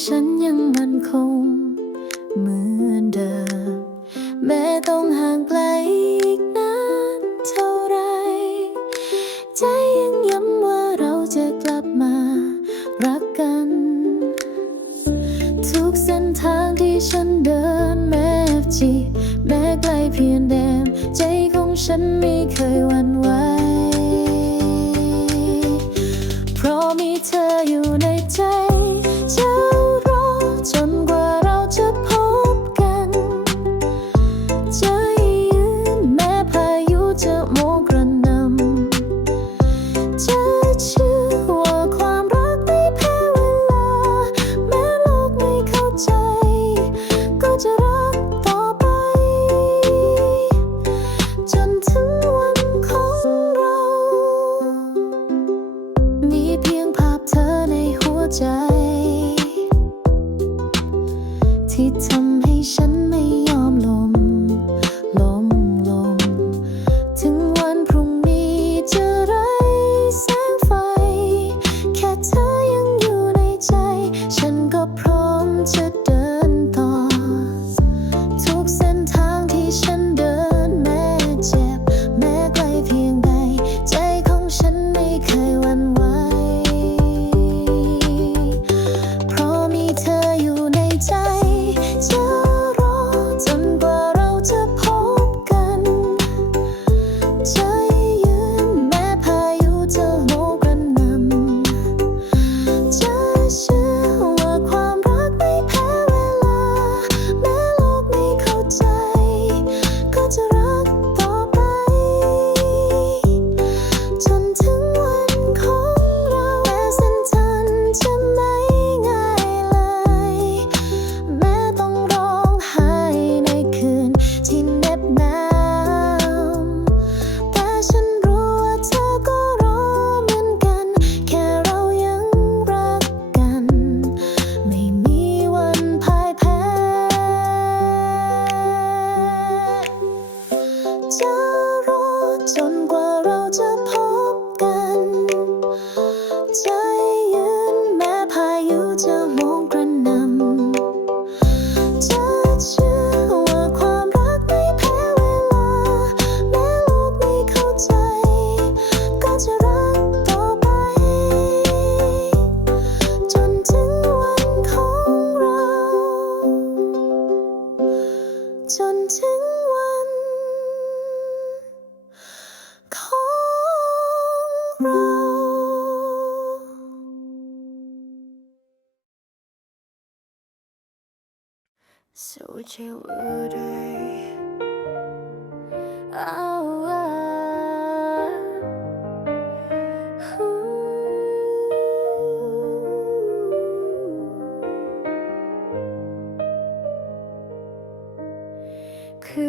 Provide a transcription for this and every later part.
ฉันยังมั่นคงเหมือนเดิม แม้ต้องห่างไกลอีกนานเท่าไร ใจยังย้ำว่าเราจะกลับมารักกัน ทุกเส้นทางที่ฉันเดินแม้จีแม้ไกลเพียงเดิมใจของฉันไม่เคย ใจ ที่ทำ ค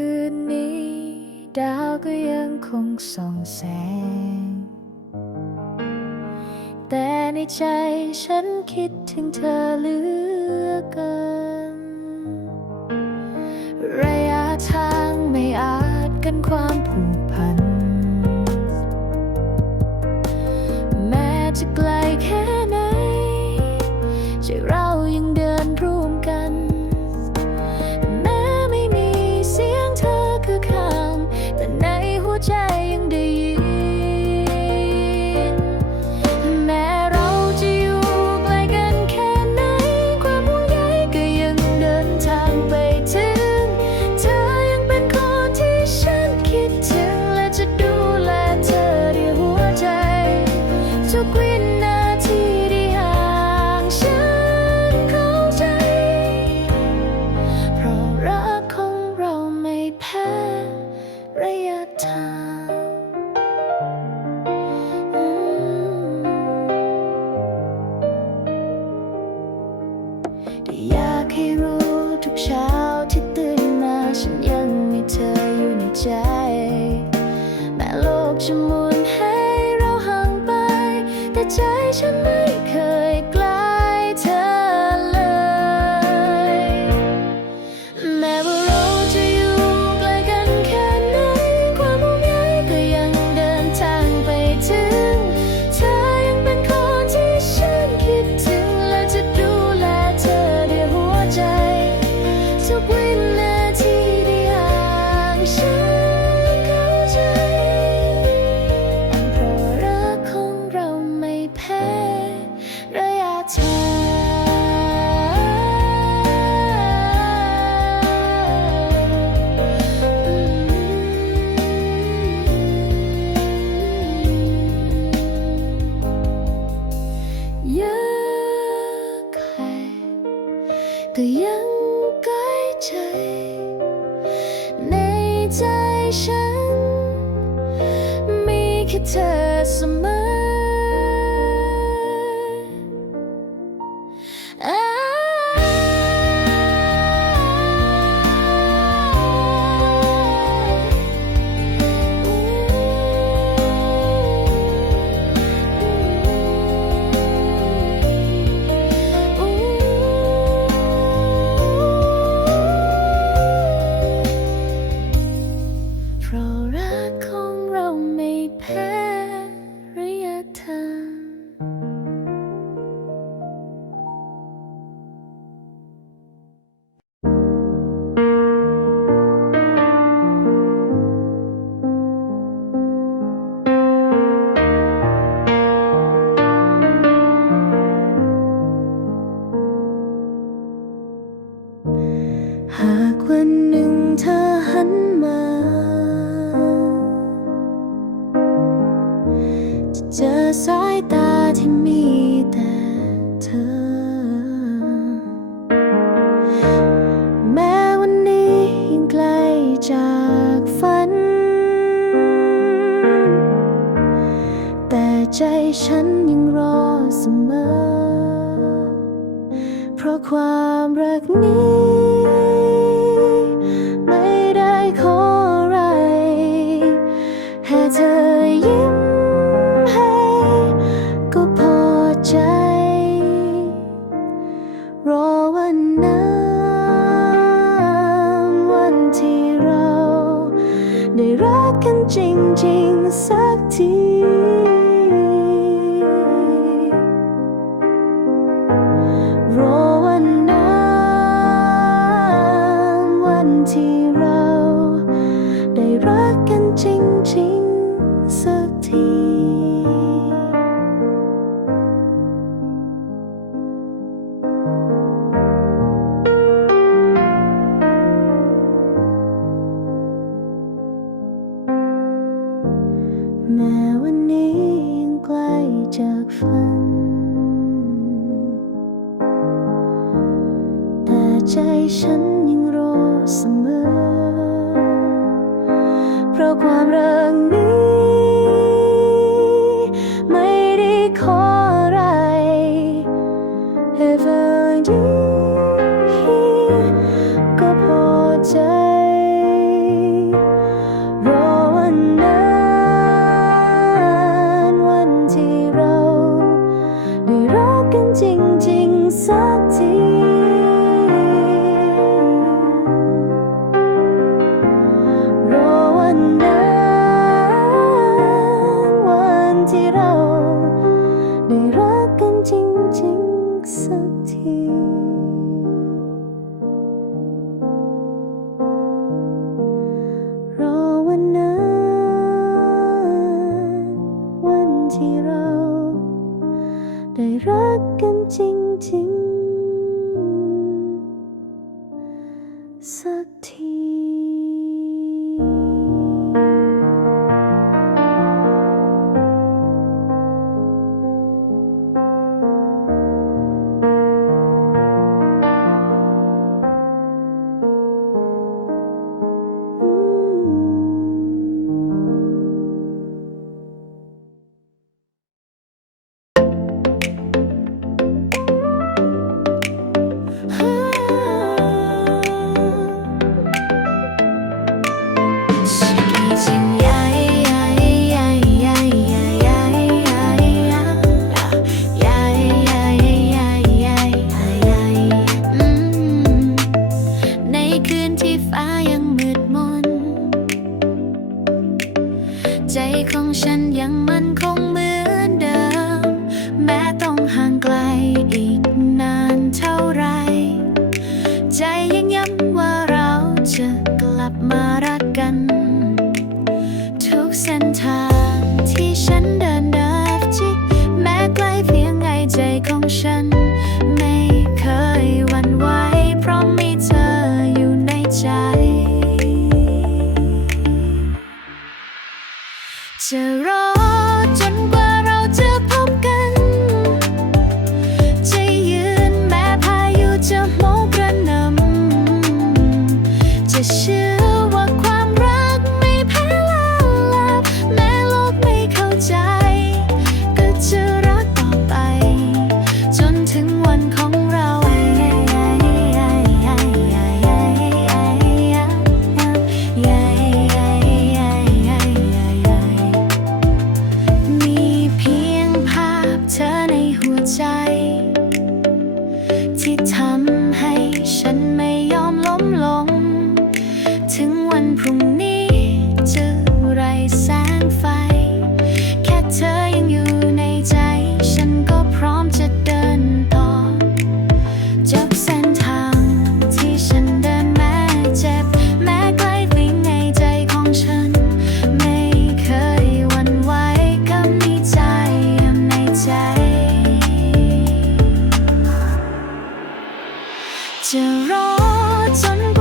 ืนนี้ดาวก็ยังคงส่องแสง แต่ในใจฉันคิดถึงเธอเหลือเกิน กันความผูกพัน แม้จะไกลแค่ไหนจะรัก prayer time. น มีแค่เธอเสมอ ใจฉันยังรอเสมอ เพราะความรักนี้ ไม่ได้ขออะไร แค่เธอยิ้มให้ก็พอใจ รอวันน้น วันที่เรา ได้รักกันจริง ๆ สักที Sợ จะรอจน